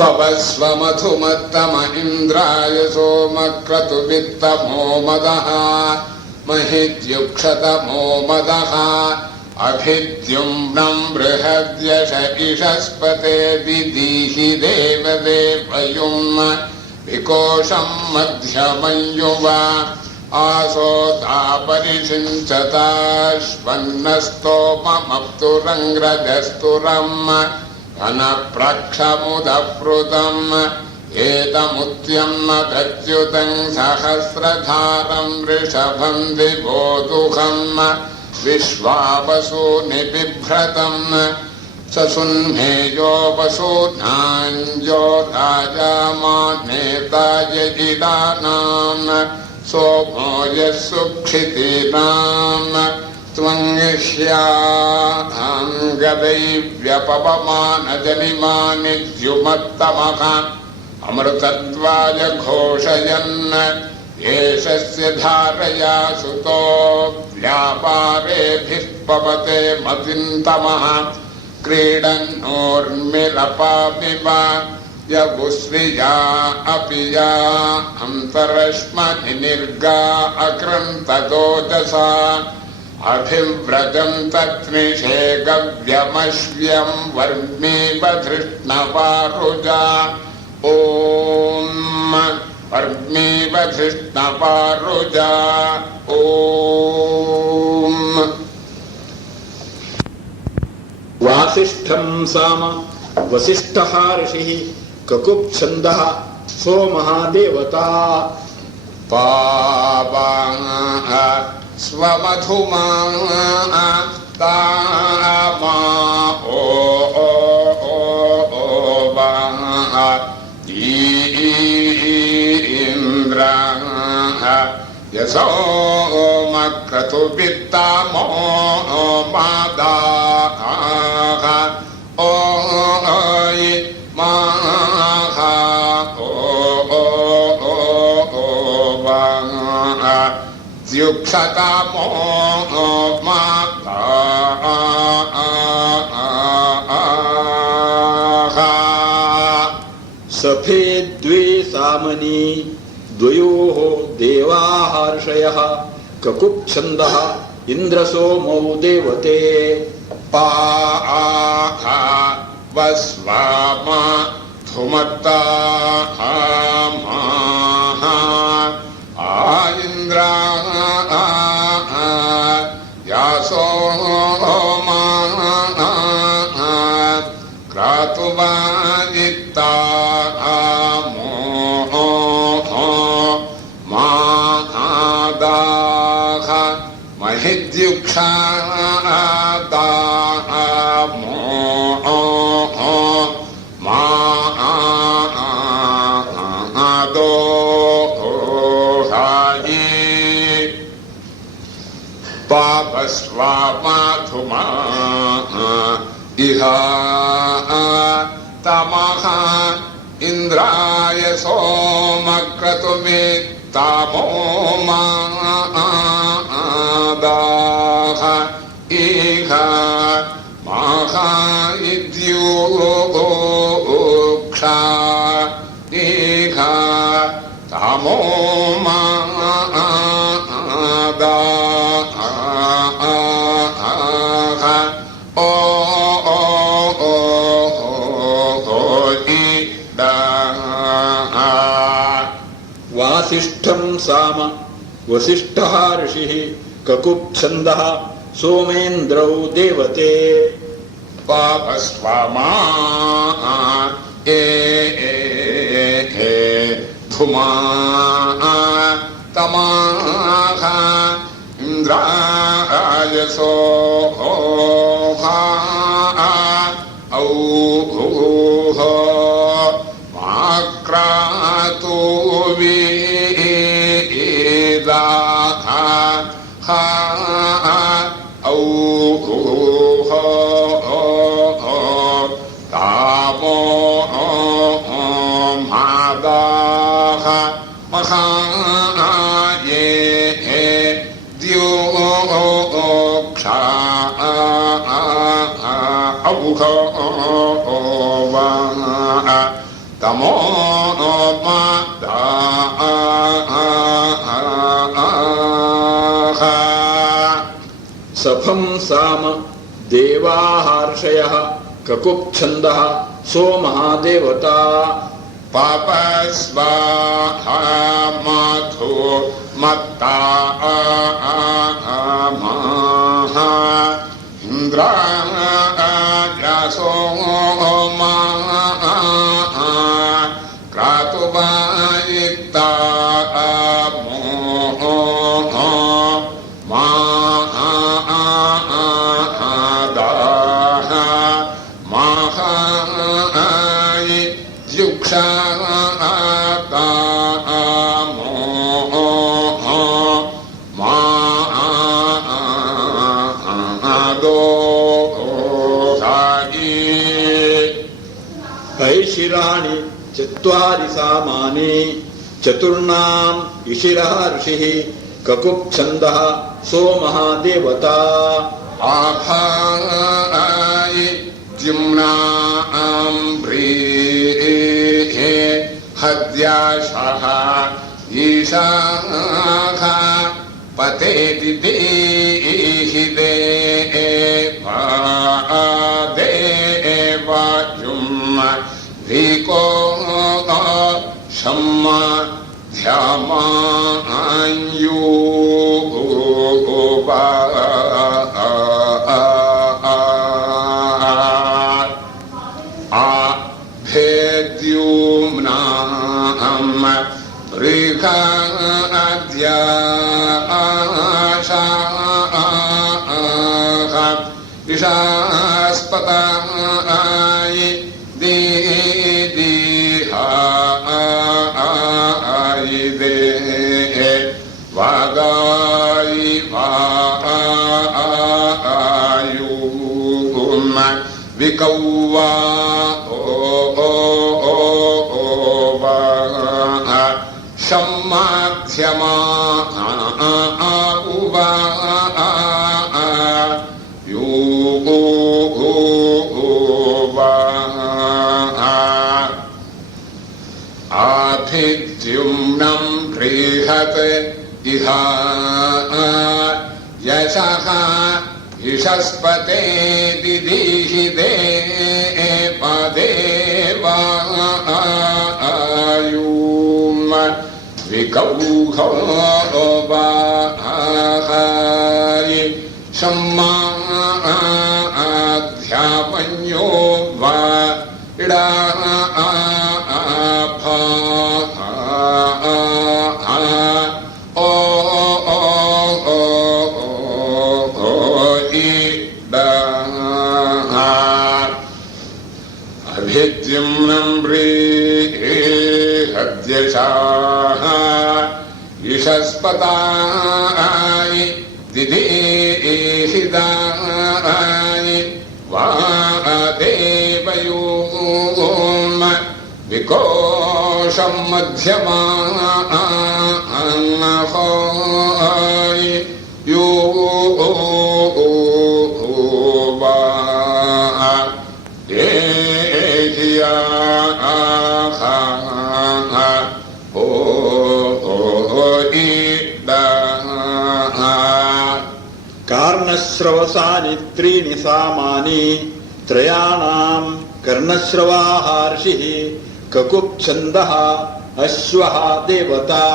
पवस्व मधुमत्तम इन्द्राय सोमक्रतुवित्तमो मदः महिद्युक्षतमो मदः अभिद्युम्नं बृहद्यश इषस्पते विदीहि देवदेवयुम् विकोशं मध्यमञ्युवा आसोदापरिषिञ्चताश्वन्नस्तोममप्तुरङ्ग्रजस्तुरम् अनप्रक्षमुदप्रुतम् एतमुत्यं मदच्युतं सहस्रधारं वृषभं दिवोदुहम् विश्वावसूनि बिभ्रतम् ससुन्मेयो वसूनाञ्जो राजामानेतायगिदानाम् सोमो यः सुक्षितीनाम् त्वङ्गिष्याङ्गदैव्यपवमानजनिमानिद्युमत्तमः अमृतत्वाय घोषयन् एषस्य धारया सुतो व्यापारेभिः पवते मतिन्तमः क्रीडन्नोर्मिरपामिव यगुश्रिया अपि या अन्तरश्मनिर्गा अक्रन्तदोजसा अभिव्रजं तत्निषे गव्यमश्व्यं वर्मीव धृष्णवारुजा ॐ वर्मीव धृष्णवारुजा ॐ वासिष्ठं साम वसिष्ठः ऋषिः ककुप्छन्दः सोमः देवता पावाः स्वमधुमा तामा ओ इन्द्राः यशोमक्रतुवित्तमो मादाः ओयि माः द्युक्षतमो मादाः सफेद्वे सामनी द्वयोः देवाः ऋषयः ककुप्छन्दः इन्द्रसोमौ देवते पाः वस्वाम धुमत्ताः माः आइन्द्राः यासोमाः क्रतुवादित्ताः मादाः महिद्युक्षादाः पापस्वामाधुमा इह तमः इन्द्राय सोमक्रतुवित्तमो मादाः इह माहाइद्योक्षा इह तमो वासिष्ठं साम वसिष्ठः ऋषिः ककुप्छन्दः सोमेन्द्रौ देवते पापस्वामा धुमा तमाः इन्द्राय सोहा औः माक्रातु वेदाः औः तामो मादाः महाये द्योक्षा औः तमो मदाः सफं साम देवाहर्षयः ककुप्छन्दः सोमहादेवता पापस्वाहा मधु मत्ता इन्द्राग्रसो क्रतुवायिक्ता मादाः माहाय द्युक्षाता ऐशिराणि चत्वारि सामानि चतुर्णाम् इशिरः ऋषिः ककुप्छन्दः सोमहादेवता आभाय द्युम्नाम्भ्रीः हद्याशः ईशाः पतेति देहि देवायुम् भिको शम्म ध्यामायुवा आभेद्युम्नाम् ऋखाद्याशाः इषास्पताय देहाय दे वागाय वायुम् विकौवा सम्माध्यमा उवा आभिद्युम्नं बृहत् इहा यशः इषस्पते दिदिहि देवदेवायुम् विकौहो वाहाय सम्माध्यापन्यो वा इडा अभिद्युम्नं बृहद्यशाः इषस्पताय दिदेहिताय वादेवयोम् विकोशं मध्यमाय यो कर्णस्रवसानि त्रीणि सामानि त्रयाणाम् कर्णस्रवाः ऋषिः ककुप्छन्दः अश्वः देवता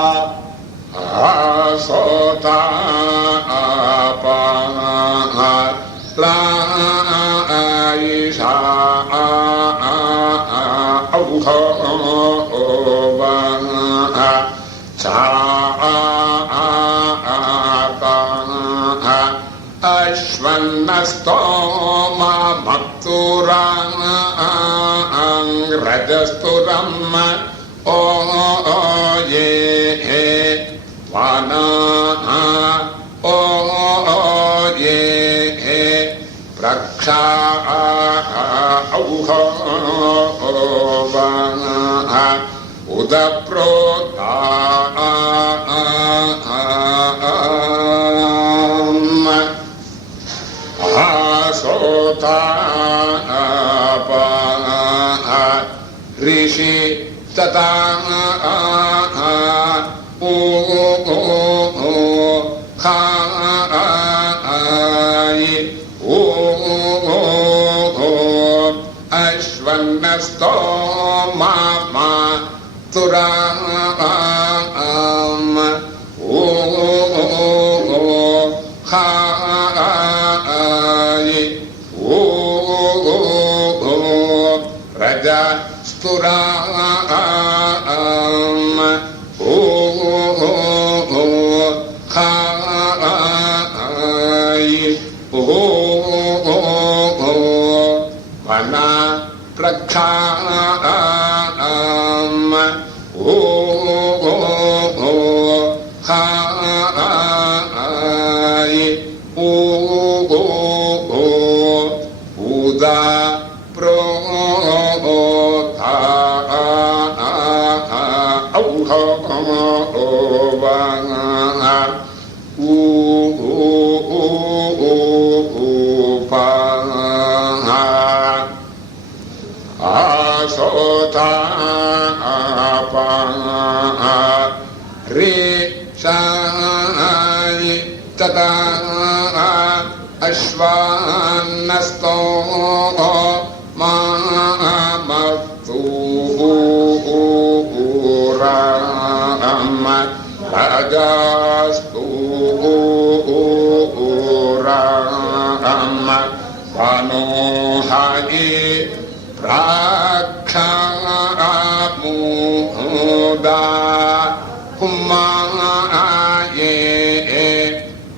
आसोता आपाः लायिषा औहो अश्वन्नस्तोमा मक्तुराङ्रजस्तुरम् ओ ये वानाः ओ ये प्रक्षा औहो उदप्रोता आसोता री ईशि तथा खायि अश्वन्नस्तो मा तुराम खायि रजा स्तुराम खायि वना प्रक्षाम खायि उदा प्रोथा आसोता रे शायि तथा अश्वान्नस्तो मामस्तूराम राजास्तूराम वनोहायि प्राक्षामुदा कुमाये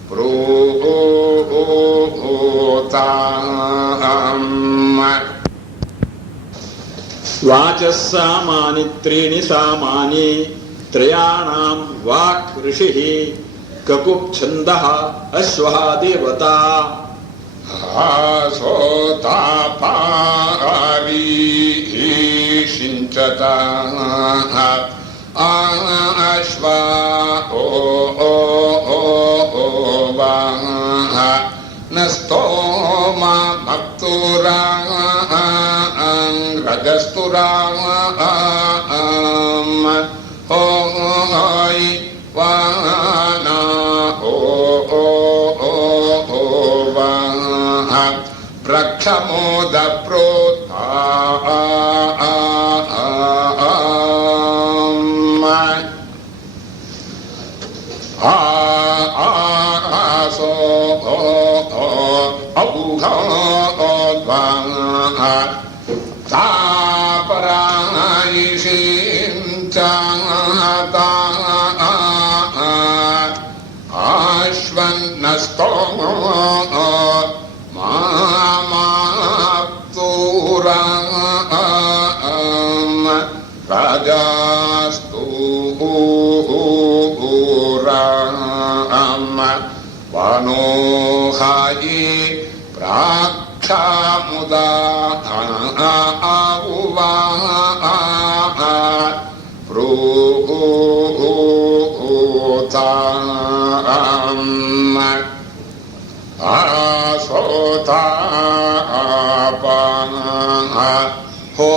प्रोताम वाचः सामानि त्रीणि सामानि त्रयाणां वाक् ऋषिः ककुप्छन्दः अश्वः देवता आसोतापारीषिञ्चता अश्वा नस्तोमा भक्तुरा रजस्तुराम होयि वाना प्रक्षमोद प्रोता आसो औघोद्वाः तापरायिषिञ्चाता आश्वन्नस्तो मामाप्तुराम राजास्तूराम वनोहायि प्राक्षामुदा आउवा प्रोताम आसोतापाः हो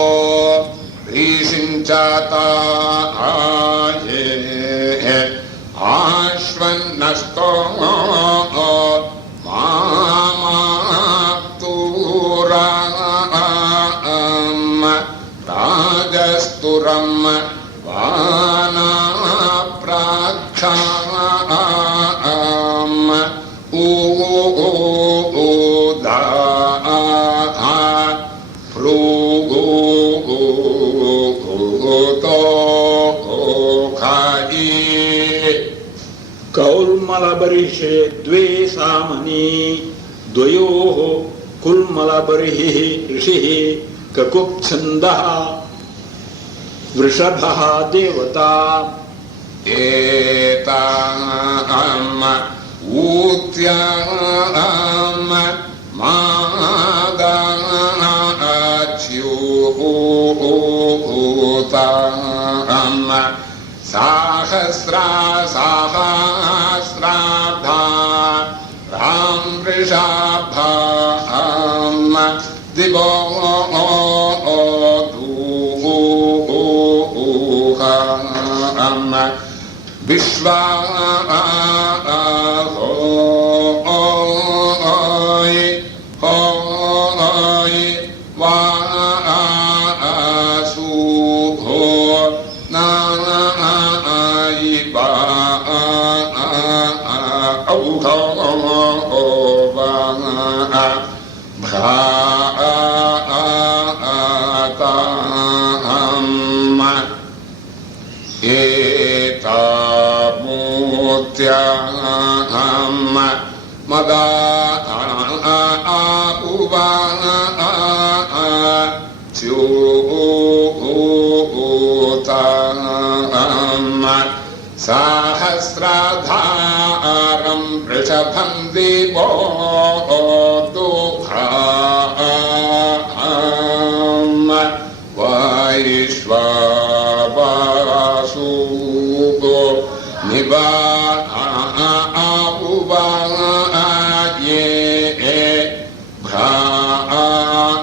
ऋषिञ्चाता आये आश्वन्नस्तो मामाप्तुराम राजस्तुरं वाना प्राक्षाम ऊदा भृगुतो खायि कौल्मलबर्हिषे द्वे सामनि द्वयोः कुल्मलबर्हिः ऋषिः ककुप्छन्दः वृषभः देवता एताम ऊत्याम मागाच्युताम सहस्रासहस्राब्धा राम वृषभाम दिवो सहस्रधारं वृषभं दिवो दुःखम् वैश्वावसु निवाये भ्राताम्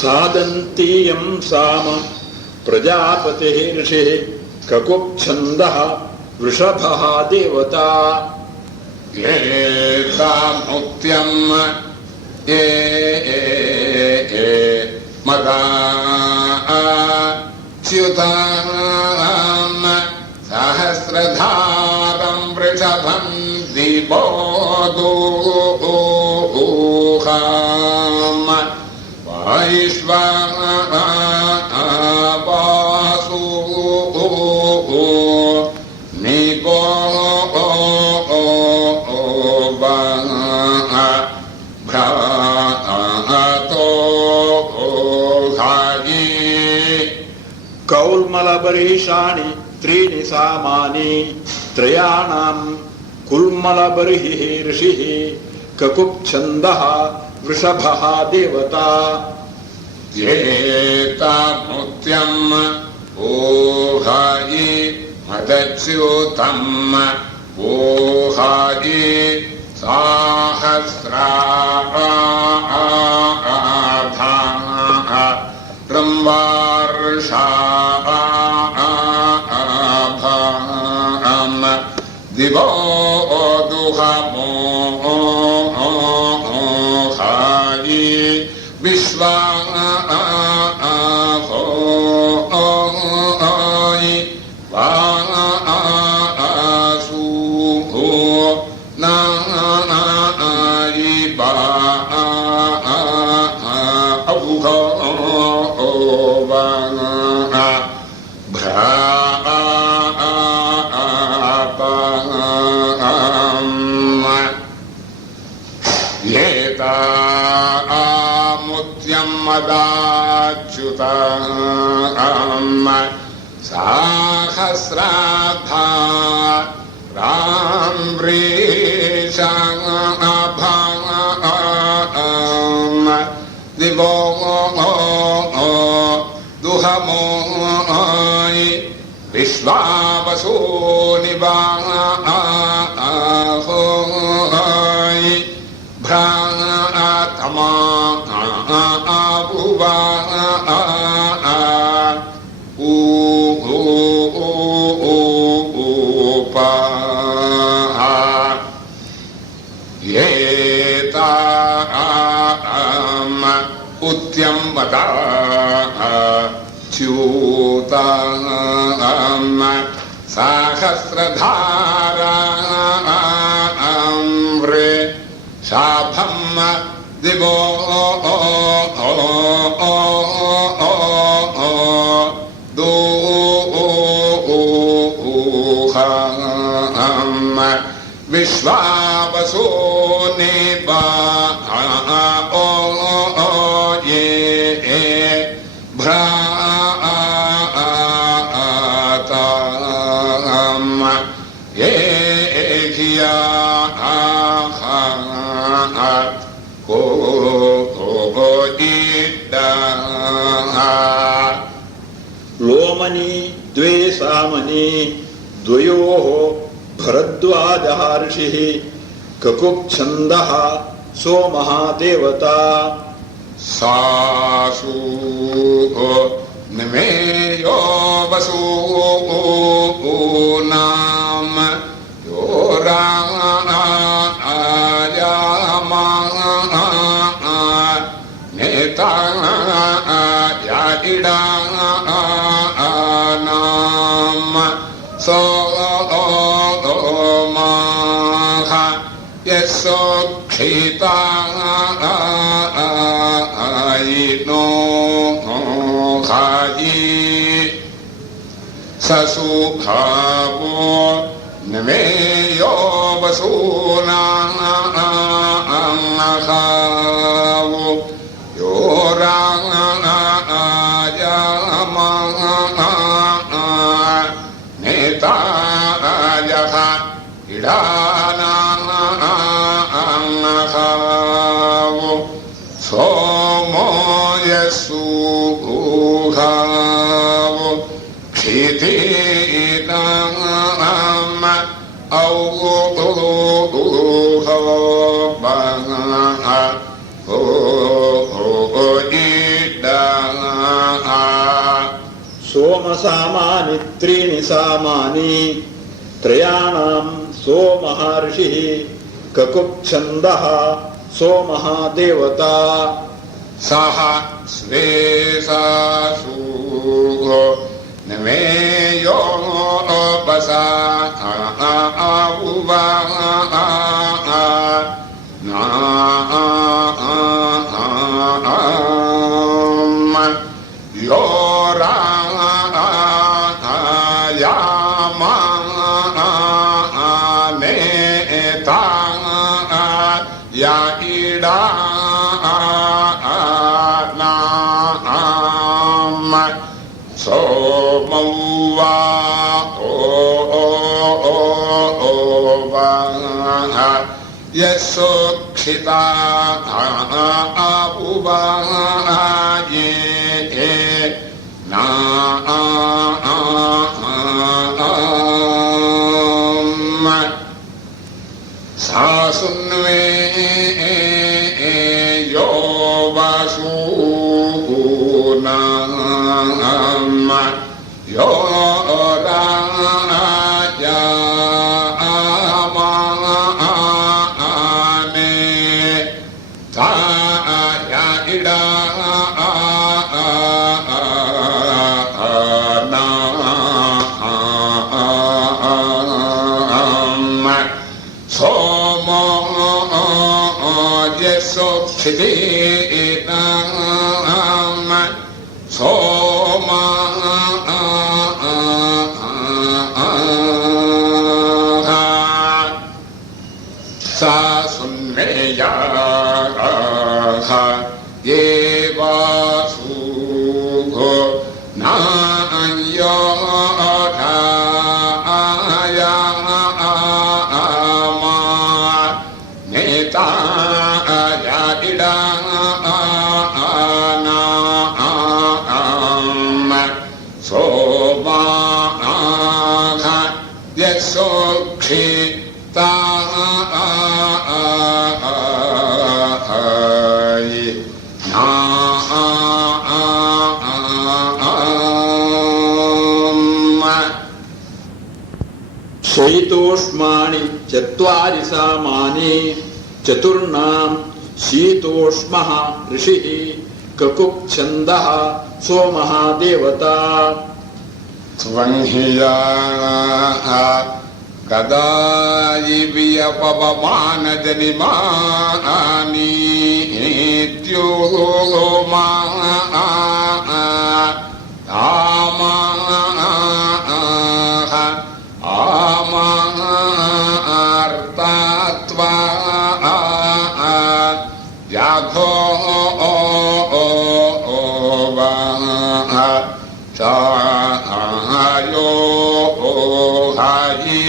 सादन्तीयं साम प्रजापतिः ऋषिः ककुप्छन्दः वृषभः देवता मुक्त्यम् मदाच्युताम् सहस्रधारं वृषभं दिवो दोहाम् वैश्वावसु निवो भ्रातो कौल्मलबर्हिषाणि त्रीणि सामानि त्रयाणां कुल्मलबर्हिः ऋषिः ककुप्छन्दः वृषभः देवता एतमुक्त्यम् ओहायि मदच्युतम् ओहायि सहस्राधारं वर्षाभम् दिवो दुःखमोहायि विश्वाहोयि वासु नायि एतामुत्यं मदाच्युताम् सहस्राधारं वृषभम् दिवो दुःखमोहायि विश्वावसु निवाहोयि भ्रातमा उत्यं मदाच्युताम् सहस्रधारं वृषभम् दिवो दोहाम् विश्वावसु निवाये भ्राताम् एहिया को लोमनी द्वे सामनी द्वयोः भरद्वाजः ऋषिः ककुप्छन्दः सोमः देवता सासु नेता या इडानाम सो माह यस्सोक्षिता नो खायि ससुभावो नमेयो वसूना खावो यो रायामा नेता यः इडाना खावो सोमो यस्सुखावो क्षितीनाम सोमसामानि त्रीणि सामानि त्रयाणां सोमः ऋषिः ककुप्छन्दः सोमः देवता सह स्वे सासु नमेयो बसा आउवा नाम यो रायामा नेता या इडा नाम सोमौवा यस्सोक्षिता आउवा ये नाम सासुन्वे यो वसूनाम यो राजा आमाने ताया इडा सोमो यस्सोक्षितीनाम सोमा सा सुन्मेया ये वासुघो नान्यो नेता या इडानाम सोमा यस्सोक्षिता शीतोष्माणि चत्वारि सामानि चतुर्णां शीतोष्मः ऋषिः ककुप्छन्दः सोमः देवता स्वंहिया कदायिवियपवमान जनिमानि द्योमा आमार्तात्वा याघो चायो हायि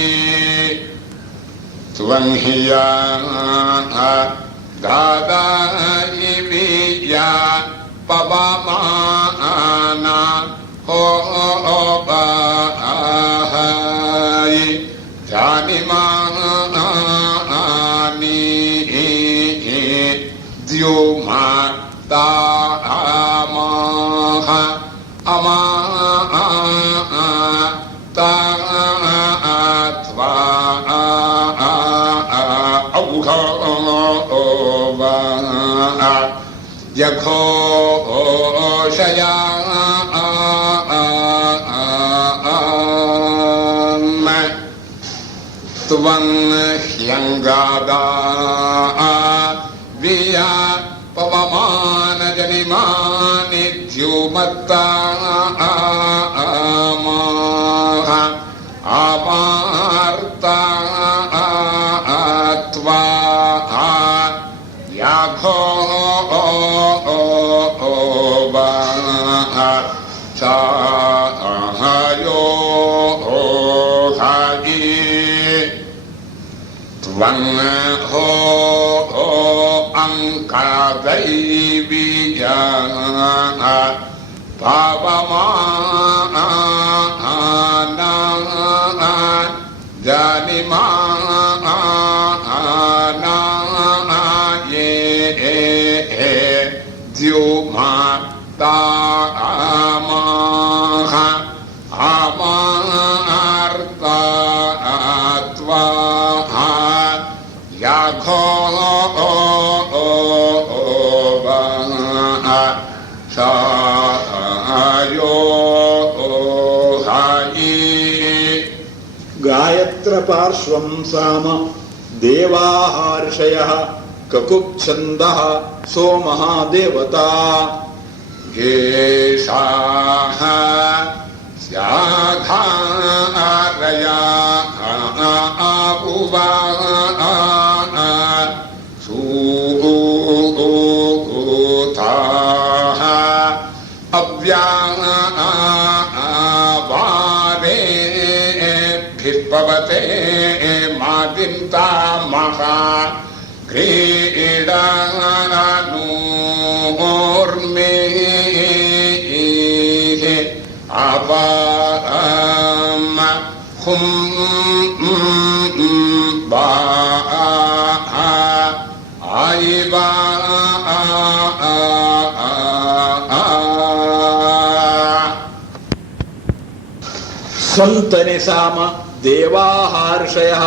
स्वंहिया गादायिविया पवमाना हो बाहायि जानिमानि द्युमाता आमाह अमात्वा जघोषया त्वं ह्यङ्गादा विया पवमानजनिमानि द्युमत्ता आपार्ता त्वा याघो चाहयो हायि त्वं हो अंकादैवीया पावमाना जनिमाना ये द्युमाता आमार्ता त्वा याघो चायो हायि गायत्र पार्श्वं साम देवाः ऋषयः ककुप्छन्दः सोमः देवता येषाः स्याधारया उवा सूताः अव्यावारेभिर्पवते मादिन्ता महा क्रीडानूर्मे आवाम हुं बा आयिवा स्वन्तनि साम देवाः ऋषयः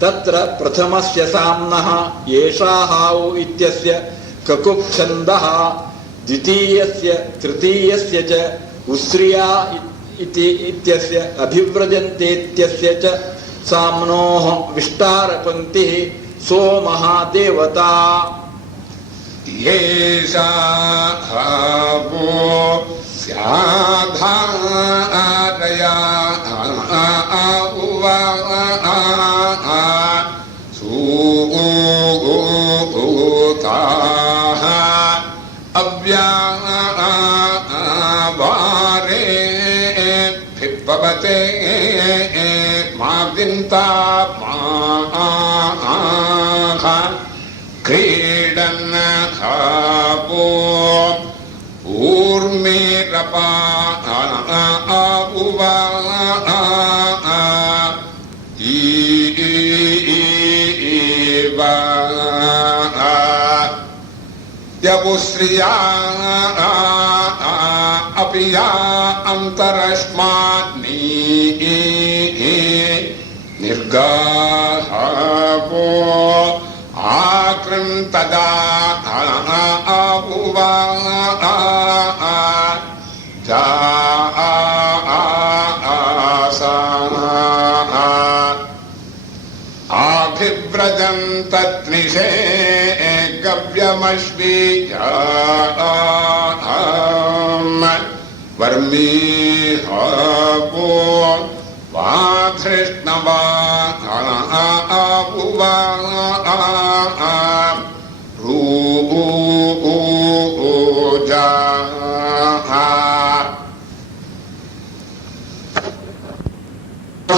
तत्र प्रथमस्य साम्नः येषाहाउ इत्यस्य ककुप्छन्दः द्वितीयस्य तृतीयस्य च उस्रिया इत्यस्य अभिव्रजन्तेत्यस्य च साम्नोः विष्टारपङ्क्तिः सोमः देवता येषाहावो स्याधारया उवा सूताः अव्यावारेभिर्पवते मादिन्ता क्रीडन् हावो ऊर्मिरपा उवा ईवा यवुश्रिया अपि या अन्तरश्मान्नी निर्गाहावो आकृन्तदा उवा आभिव्रजन्तत्निषे गव्यमश्वीजाम् वर्मीहावो वाधृष्णवा उवा रूजा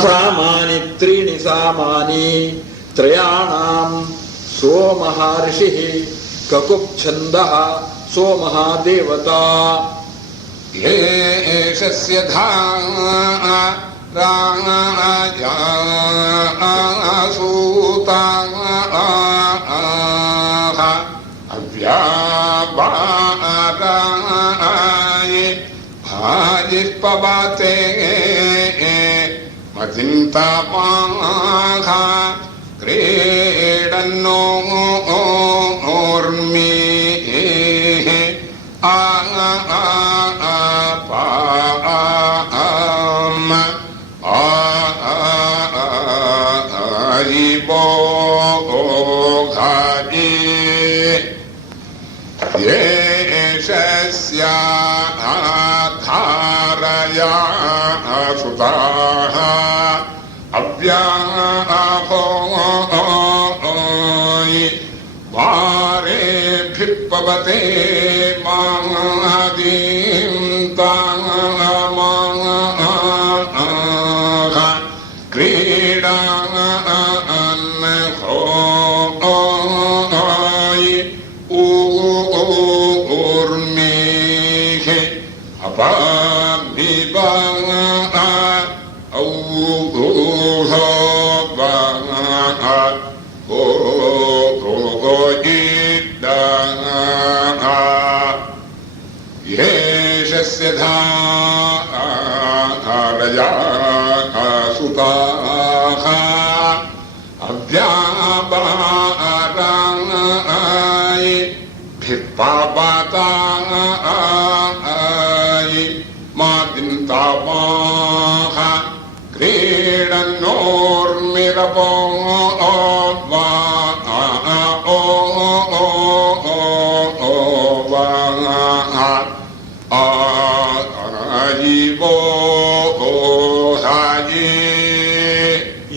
सामानि त्रीणि सामानि त्रयाणां सोमः ऋषिः ककुप्छन्दः सोमः देवता येषस्य राजा सूताः अव्यावाराय भाजिष्पवाते मदिन्तापाः क्रीडन्नो ऊर्मिः येषस्या धारया सुताः अव्याहोयि वारेभिः पवते मादीं तामाः क्रीडान्होयि ऊर्मिः अपाभिवाः येषस्य धारया सुताः अव्यापारायि भिप्पापातायि मादिन्तामाः क्रीडन्नोर्मिरपो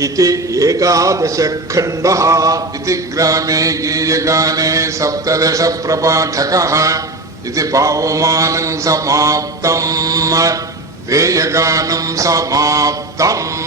इति एकादश खण्डः इति ग्रामे गीयगाने 17 प्रपाठकः इति पावमानं समाप्तम् वेयगानं समाप्तम्।